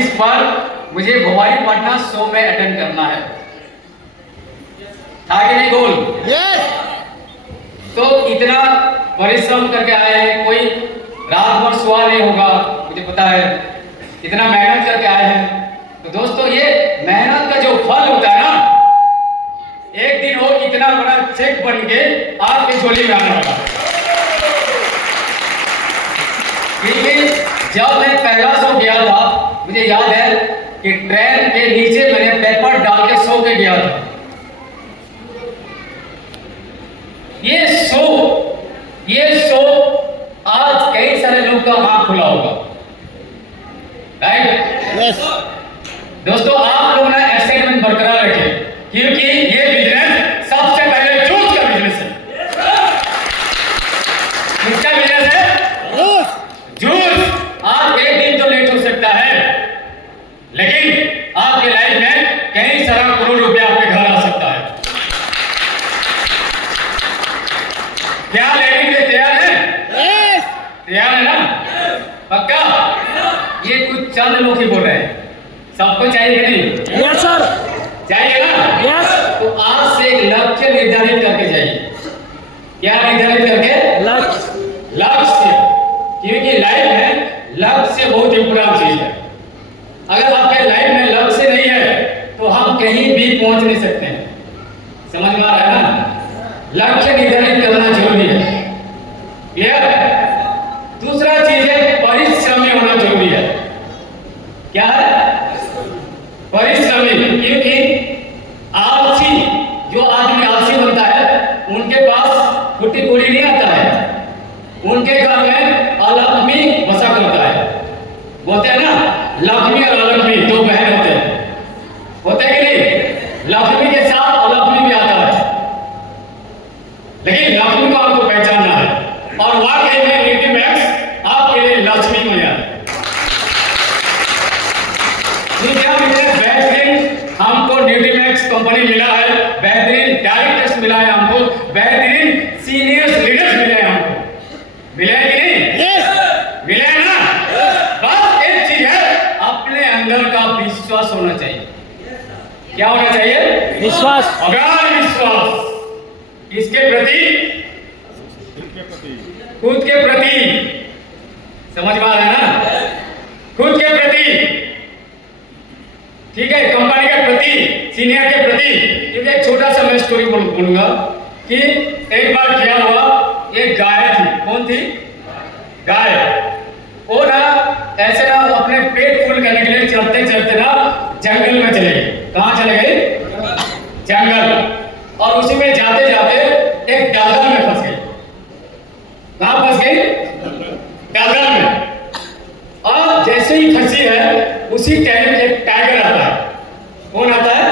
26 पर मुझे भोपाली पटना शो में अटेंड करना है, था कि नहीं गोल? तो इतना परिश्रम करके आए हैं, कोई रात भर सोया नहीं होगा, मुझे पता है, इतना मेहनत करके आए हैं। तो दोस्तों ये मेहनत का जो फल होता है ना, एक दिन वो इतना बड़ा चेक बन के आपके झोली में आने वाला। क्योंकि जब मैं पहला शो गया था, मुझे याद है कि ट्रेन के नीचे मैंने पेपर डाल के सो के गया था। ये शो आज कई सारे लोग का आंख खुला होगा, राइट? यस दोस्तों आप लोग ना एक्साइटमेंट बरकरार रखें, क्योंकि ये बिजनेस सबसे पहले जूस का बिजनेस है। किसका बिजनेस है? जूस। आप एक दिन तो लेट हो सकता है, लेकिन आपके लाइफ में कई सारा करोड़ रुपया आपके घर आ सकता है। क्या लेने के तैयार है? तैयार है ना? पक्का? ये कुछ चंद लोग ही बोल रहे हैं, सबको चाहिए कि नहीं? यस सर, चाहिए ना? यस। तो आज से एक लक्ष्य निर्धारित करके जाइए। क्या निर्धारित करके? लक्ष्य। क्योंकि लाइफ में लक्ष्य बहुत इंपॉर्टेंट चीज है। अगर आपके लाइफ में लक्ष्य नहीं है तो हम कहीं भी पहुंच नहीं सकते हैं। समझ में आ रहा है ना? लक्ष्य निर्धारित करना जरूरी है। क्लियर? दूसरा चीज है परिश्रमी होना जरूरी है। क्या है? परिश्रमी। क्योंकि आलसी, जो आदमी आलसी बनता है उनके पास फुटी कोड़ी नहीं आता है, उनके घर में अलक्ष्मी बसा करता है। बोलते हैं ना, लक्ष्मी और अलक्ष्मी दो बहन होते हैं कि नहीं? लक्ष्मी के साथ अलक्ष्मी भी आता है, लेकिन लक्ष्मी को आपको पहचानना है। और वाकई में न्यूट्रीमैक्स आपके लिए लक्ष्मी बन जाए। क्या बेहतरीन हमको न्यूट्रीमैक्स कंपनी मिला है, बेहतरीन डायरेक्टर्स मिला है हमको, बेहतरीन सीनियर्स लीडर्स मिले हैं हमको। मिले हैं कि नहीं? मिले हैं ना? बस एक चीज है, अपने अंदर का विश्वास होना चाहिए। क्या होना चाहिए? विश्वास। अगाध विश्वास। किसके प्रति? खुद के प्रति। समझ में आ रहा है ना? खुद के प्रति, ठीक है, कंपनी के प्रति, सीनियर के प्रति। क्योंकि एक छोटा सा मैं स्टोरी बोलूंगा कि एक बार क्या हुआ, एक गाय थी। कौन थी? गाय। वो ना ऐसे ना अपने पेट फुल करने के लिए चलते चलते ना जंगल में चले गई। कहाँ चले गई? जंगल। और उसी में जाते जाते एक दलदल में फंस गई। कहाँ फंस गई? दलदल में। और जैसे ही फंसी है उसी टाइम एक टाइगर आता है। कौन आता है?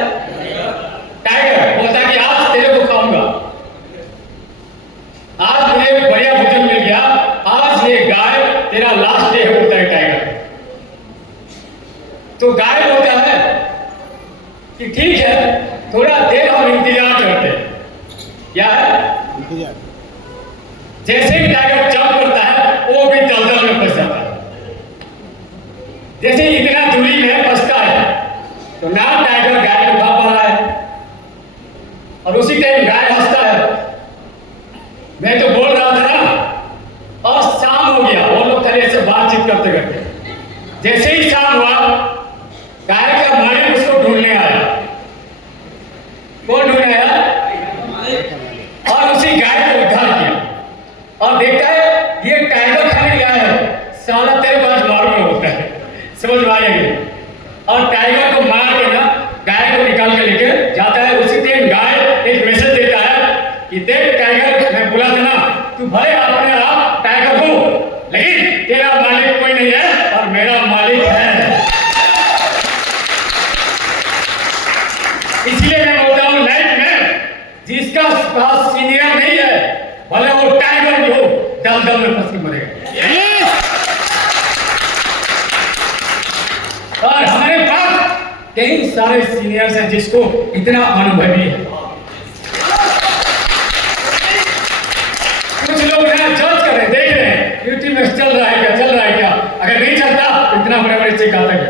टाइगर। बोलता है कि आज तेरे को खाऊंगा, आज मुझे बढ़िया भोजन मिल गया, आज ये गाय तेरा लास्ट डे है, बोलता है टाइगर। तो गाय बोलता है कि ठीक है, थोड़ा देर हम इंतजार करते हैं। क्या है? जैसे ही टाइगर जंप करता है वो भी दलदल में फंस जाता है। जैसे इतना दूरी में फंसता है तो ना टाइगर गाय को खा पा रहा है, और उसी टाइम गाय हंसता है। मैं तो बोल रहा था ना। और शाम हो गया, वो लोग खड़े से बातचीत करते करते। जैसे ही शाम हुआ, गाय का मालिक उसको ढूंढने आया। कौन ढूंढने आया? और उसी गाय को उद्धार किया। और देखता है ये टाइगर खाने गया है, साला तेरे पास मालूम होता है। समझ में आएगी? और टाइगर को मार के ना गाय को निकाल के लेके जाता है। उसी दिन गाय एक मैसेज देता है कि देख टाइगर, मैं बोला था ना, तू भले अपने आप टाइगर हो, लेकिन तेरा मालिक कोई नहीं है और मेरा मालिक है। इसलिए मैं बोलता हूँ लाइफ में जिसका पास सीनियर नहीं है, भले वो टाइगर भी हो, दलदल में फंस के मरेगा। और हमारे पास कई सारे सीनियर्स हैं जिसको इतना अनुभवी है। कुछ लोग यहाँ जज कर रहे हैं, देख रहे हैं यूट्यूब में चल रहा है क्या, चल रहा है क्या। अगर नहीं चलता तो इतना बड़े बड़े चेक आता है।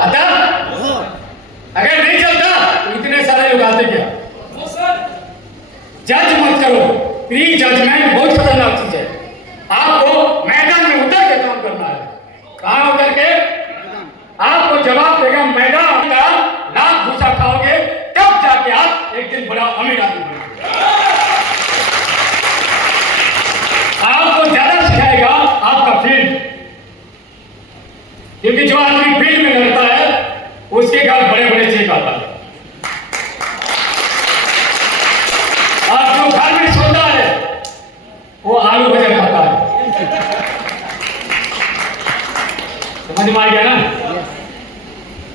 आता? अगर नहीं चलता तो इतने सारे लोग आते क्या? जज मत करो, प्री जजमेंट बहुत खतरनाक चीज है। आपको मैदान में उतर के काम करना है। कहां उतर के? आपको जवाब देगा मैदान का। लाख भूसा खाओगे तब जाके आप एक दिन बड़ा अमीर आदमी बनोगे। आपको ज्यादा सिखाएगा आपका फील्ड, क्योंकि जो आदमी फील्ड में लड़ता है उसके घर बड़े बड़े चेक आता है। और जो घर में सोता है वो आलू भजा खाता है। समझ में आ गया ना?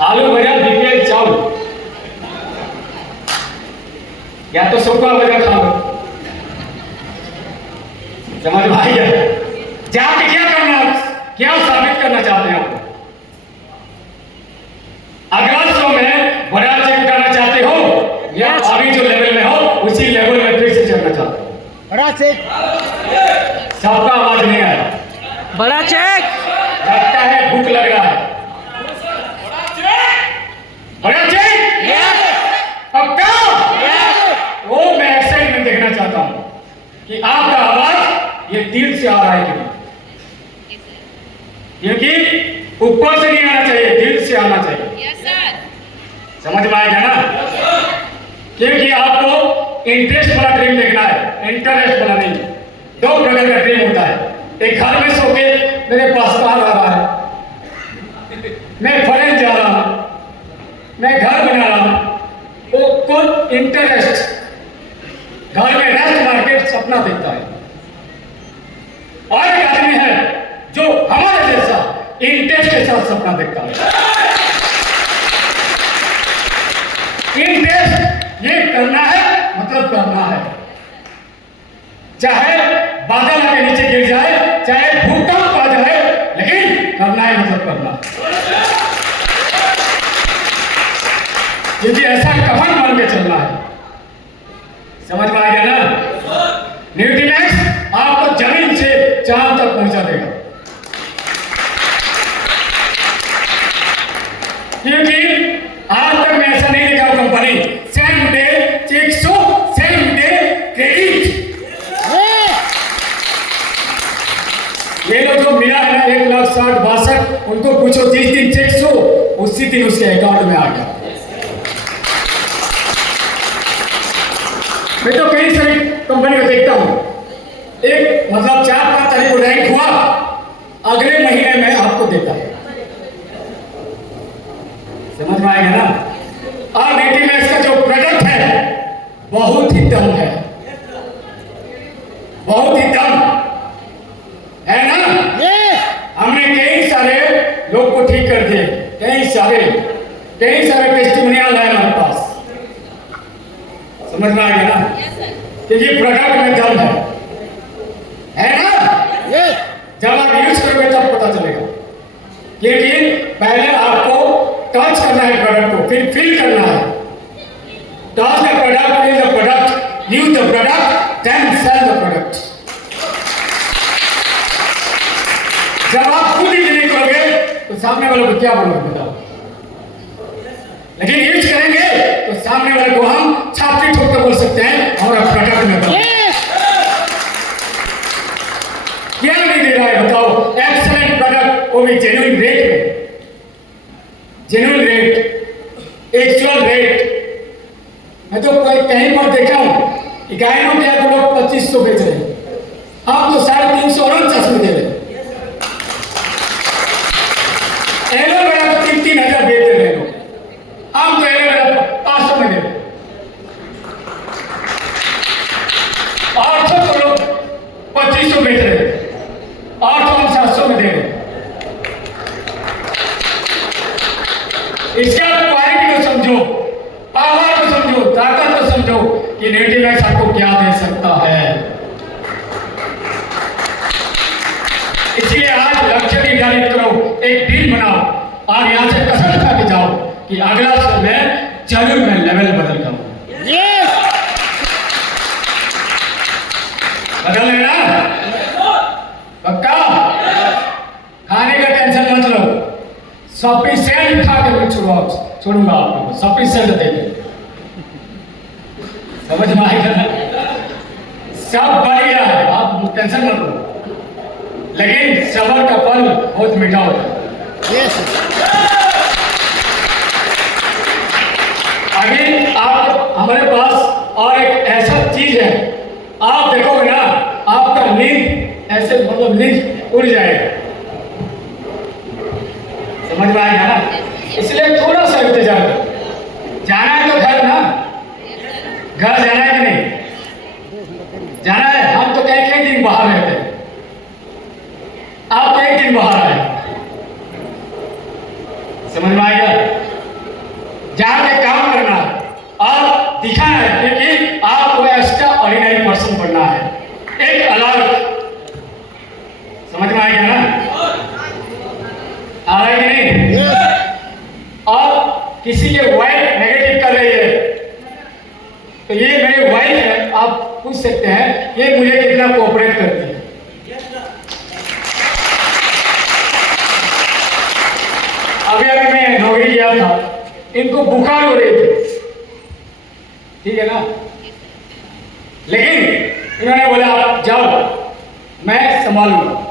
आलू भजा बीपीएल चावल, या तो सूखा भजा खा लो। समझ में आ गया? जाके क्या करना, क्या साबित करना चाहते हैं आप? अगला शो में बड़ा चेक करना चाहते हो या अभी जो लेवल में हो उसी लेवल में फिर से चढ़ना चाहते हो? बड़ा चेक। सबका आवाज नहीं आया। बड़ा चेक। लगता है भूख लग रहा है। बड़ा चेक पक्का? वो मैं एक्शन में देखना चाहता हूं कि आपका आवाज ये दिल से आ रहा है कि नहीं, क्योंकि ऊपर से नहीं आना चाहिए, दिल से आना चाहिए। समझ में आएगा ना? क्योंकि आपको इंटरेस्ट वाला ड्रीम देखना है, इंटरेस्ट वाला नहीं। दो प्रकार का ड्रीम होता है। एक घर में सो के मेरे पास कार आ रहा है, मैं फॉरेन जा रहा हूं, मैं घर बना रहा हूं, वो कौन इंटरेस्ट घर में रेस्ट मार्केट सपना देखता है। और एक आदमी है जो हमारे जैसा इंटरेस्ट के साथ सपना देखता है। इंटरेस्ट ये करना है मतलब करना है, चाहे बादल आके नीचे गिर जाए, चाहे भूकंप आ जाए, लेकिन करना है मतलब करना। क्योंकि ऐसा कफन मान के चलना है। समझ में आ गया ना? न्यूट्रीमैक्स आपको जमीन से चांद तक पहुंचा देगा, क्योंकि आज तक मैं ऐसा नहीं देखा company same day check show same day credit. ये लोग जो मिला है ना 1,60,62, उनको पूछो जिस दिन चेक शो उसी दिन उसके अकाउंट में आ गया। मैं तो कई सारी कंपनी को देखता हूं, एक मतलब 4-5 तारीख को रैंक हुआ, अगले महीने में आपको देता है। समझ में आएगा ना? और न्यूट्रीमैक्स का जो प्रोडक्ट है बहुत ही दम है, बहुत ही दम है ना? हमने कई सारे लोग को ठीक कर दिए, कई सारे टेस्टिमोनियल है हमारे पास। समझ में आ गया ना? क्योंकि प्रोडक्ट में दम है ना? जब आप यूज करोगे तब पता चलेगा। लेकिन पहले आपको टच करना है प्रोडक्ट को, फिर फील करना है। Touch the product, feel the product, use the product, then sell the product. जब आप खुद ही नहीं करोगे तो सामने वालों को क्या बोलोगे बताओ? लेकिन यूज करेंगे तो सामने वाले को हम छाती ठोक कर बोल सकते हैं हमारा प्रोडक्ट में दम। क्या नहीं दे रहा है बताओ? एक्सीलेंट प्रोडक्ट, वो भी जेन्युइन रेट में, जेन्युइन रेट, एक्चुअल रेट। मैं तो कहीं पर देखा हूं कि गाय में क्या तो लोग 2500 बेच रहे हैं, आप तो 350 में दे रहे हैं। एलोवेरा तो 3,000 बेच रहे हैं, हम तो एलोवेरा 500 में दे रहे हैं। और तो लोग 2500 बेच रहे हैं, और तो हम 700 में दे रहे हैं। इसका क्वालिटी को समझो, पावर को समझो, ताकत को समझो कि न्यूट्रीमैक्स आपको क्या दे सकता है। इसलिए आज लक्ष्य निर्धारित करो, एक टीम बनाओ और यहां से कसम खा के जाओ कि अगला समय जरूर मैं लेवल बदल जाऊं। बदल लेना पक्का? खाने का टेंशन मत लो, सफिशिएंट खा के मैं छोड़ूंगा आप लोगों को, सफिशिएंट देंगे, समझ में आएगा ना? सब बढ़ गया है, आप टेंशन मत लो, लेकिन सबर का फल बहुत मीठा होता है। यस अभी आप हमारे पास और एक ऐसा चीज है, आप देखोगे ना आपका नींद ऐसे मतलब नींद उड़ जाएगा, समझ में आएगा ना? इसलिए थोड़ा सा इंतजार करो। जाना है तो घर ना, घर जाना है कि नहीं जाना है? हम तो कई दिन बाहर रहते हैं, आप एक दिन बाहर आए, समझ में आएगा? जहां पे काम करना है और दिखाना है, क्योंकि आपको एक्स्ट्रा ऑर्डिनरी पर्सन बनना है, एक अलग, समझ में आएगा ना? आ रहा है कि नहीं? और किसी के वाइफ नेगेटिव कर रही है तो ये मेरी वाइफ है, आप पूछ सकते हैं ये मुझे कितना कोऑपरेट करती है। अभी अभी मैं नौकरी किया था, इनको बुखार हो रही थी, ठीक है ना, लेकिन इन्होंने बोला आप जाओ मैं संभालूंगा।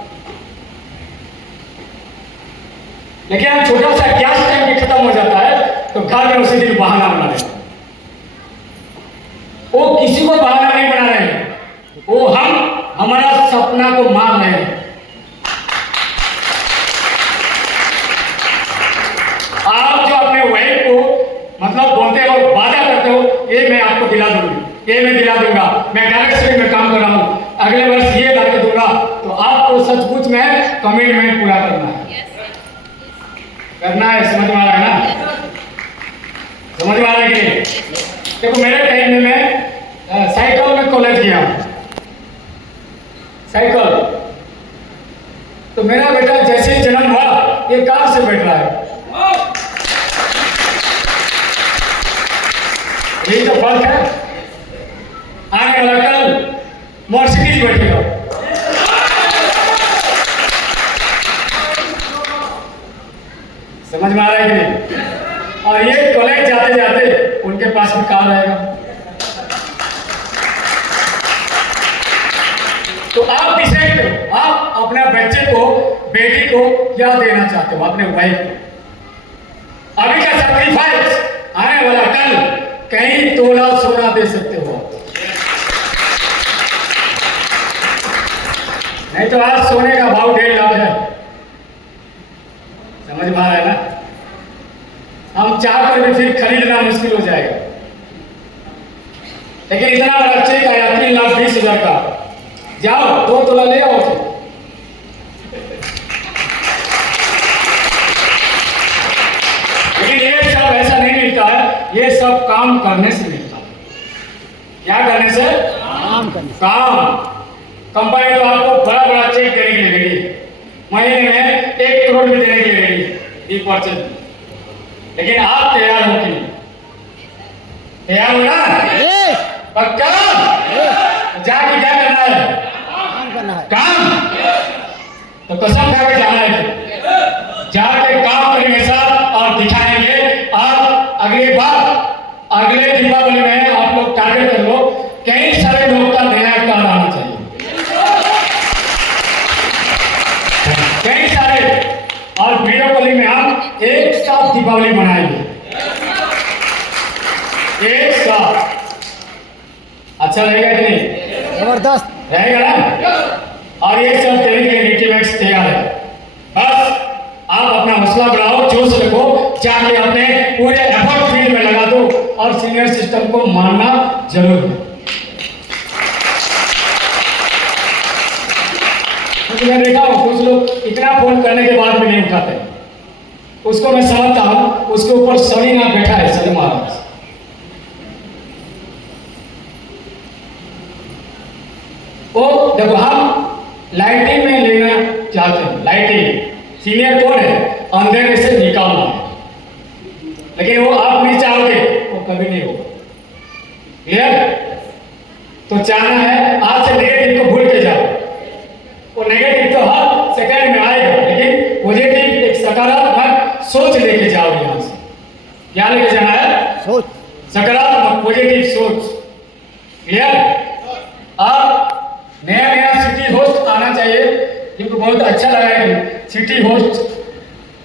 लेकिन हम छोटा सा गैस टैंक खत्म हो जाता है तो घर में उसी दिन बहाना बना रहे हैं। वो किसी को बहाना नहीं बना रहे हैं, वो हम हमारा सपना को मार रहे हैं। आप जो अपने वाइफ को मतलब बोलते हो, वादा करते हो, ये मैं आपको दिला दूंगी, ये मैं दिला दूंगा, मैं डायरेक्ट में काम कर रहा हूं, अगले वर्ष ये ला के दूंगा, तो आपको सचमुच में कमिटमेंट पूरा करना है, करना है। समझ में आ रहा है ना? समझ में आ रहा है कि नहीं? देखो मेरे टाइम में मैं साइकिल में कॉलेज गया, साइकिल, तो मेरा बेटा जैसे ही जन्म हुआ ये कार से बैठ रहा है, यही तो फर्क है। आने वाला कल मर्सिडीज बैठेगा, समझ में आ रहा है कि नहीं? और ये कॉलेज जाते जाते उनके पास भी कार आएगा। तो आप डिसाइड करो, आप अपने बच्चे को, बेटी को क्या देना चाहते हो, अपने वाइफ को। अभी का सैक्रिफाइस आने वाला कल कहीं तोला सोना दे सकते हो, नहीं तो आज सोने का भाव 1.5 लाख है, समझ में आ रहा है ना? हम चाहकर भी फिर खरीदना मुश्किल हो जाएगा, लेकिन इतना बड़ा चेक आया 3,20,000 का, जाओ 2 तोला ले आओ। लेकिन ये सब ऐसा नहीं मिलता है, ये सब काम करने से मिलता है। क्या करने से? काम करने से। काम। कंपनी तो आपको बड़ा बड़ा चेक देने के लिए रेडी है, महीने में 1 करोड़ भी देने के लिए रेडी है, परचेज, लेकिन आप तैयार हो कि नहीं? तैयार हो ना? पक्का? जाके क्या करना है? काम करना है। काम। तो कसम खा के जाना है, जाके काम करेंगे साहब और दिखाएंगे। और अगली बार अगले दीपावली में आप लोग टारगेट कर लो, कई सारे लोग का नया कार आना चाहिए, कई सारे। और वीडियो कॉलिंग में हम एक साथ दीपावली मनाएंगे, एक साथ। अच्छा रहेगा कि नहीं? जबरदस्त रहेगा ना? और ये सब देने के लिए नीटिमैक्स तैयार है। बस आप अपना हौसला बढ़ाओ, जोश रखो, जाके अपने पूरे एफर्ट फील्ड में लगा दो और सीनियर सिस्टम को मानना जरूर है। क्योंकि मैं देखा हूं कुछ लोग इतना फोन करने के बाद भी नहीं उठाते, उसको मैं समझता हूं, उसके ऊपर शनि ना बैठा है, शनि महाराज। वो देखो हम लाइटिंग में लेना चाहते हैं, लाइटिंग सीनियर कौन है? अंधेरे से निकालना है, लेकिन वो आप नहीं चाहोगे, वो कभी नहीं होगा। क्लियर? तो चाहना है आज से नेगेटिव को भूल के जाओ, वो नेगेटिव तो हर सेकंड में आएगा, लेकिन पॉजिटिव एक सकारात्मक सोच लेके जाओ यहाँ से। क्या लेके जाना है? सोच। सकारात्मक पॉजिटिव सोच। क्लियर? अब नया नया सिटी होस्ट आना चाहिए, क्योंकि बहुत अच्छा लगा है सिटी होस्ट,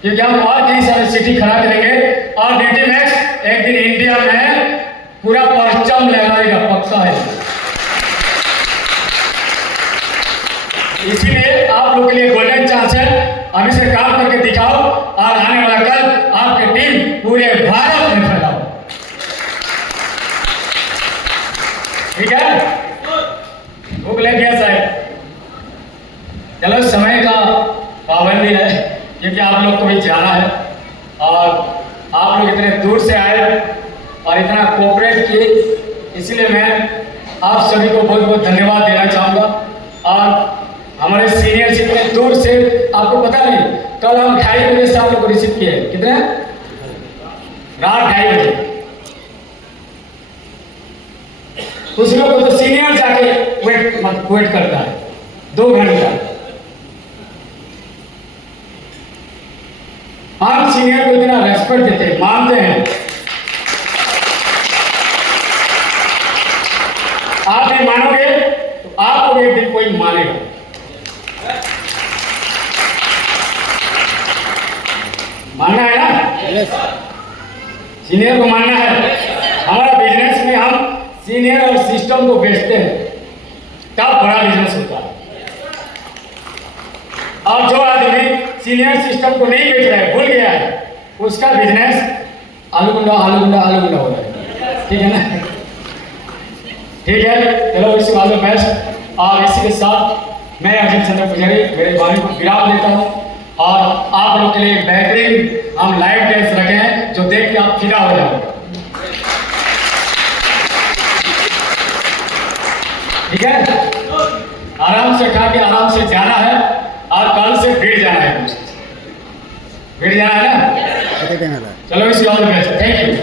क्योंकि हम और कई सारे सिटी खड़ा करेंगे और डीटी मैक्स एक दिन इंडिया में पूरा परचम लगाएगा, पक्का है। इसीलिए आप लोग के लिए गोल्डन चांस है, अभी से काम करके दिखाओ और आने वाला कल आपकी टीम पूरे भारत में फैलाओ। ठीक है? भूख लग गया शायद? चलो, समय का पाबंदी है, क्योंकि आप लोग को भी जाना है और आप लोग इतने दूर से आए और इतना कोऑपरेट किए, इसलिए मैं आप सभी को बहुत बहुत धन्यवाद देना चाहूँगा। और हमारे सीनियर इतने दूर से, आपको पता नहीं, कल हम 2:30 बजे से आप लोग को रिसीव किए। कितने? रात 2:30 बजे। कुछ लोग को तो सीनियर जाके वेट करता है 2 घंटा। हम सीनियर को इतना रेस्पेक्ट देते हैं, मानते हैं। आप भी मानोगे तो आपको भी एक दिन कोई मानेगा। मानना है ना? यस। सीनियर को मानना है। हमारा बिजनेस में हम सीनियर और सिस्टम को बेचते हैं, तब बड़ा बिजनेस होता है। और जो आदमी सीनियर सिस्टम को नहीं बेच रहा है, भूल गया है, उसका बिजनेस आलूगुंडा आलूगुंडा आलूगुंडा हो रहा है। ठीक है ना? ठीक है, चलो, इसी वाले बेस्ट। और इसी के साथ मैं अजीत चंद्र पुजारी मेरे वाणी को विराम देता हूँ और आप लोग के लिए बेहतरीन हम लाइव डांस रखे हैं, जो देख के आप फिदा हो जाओ। ठीक है? आराम से खा के आराम से जाना है और कल से भीड़ जाना है। भीड़ जाना है ना? देना है। चलो, इसी all the best. Thank you.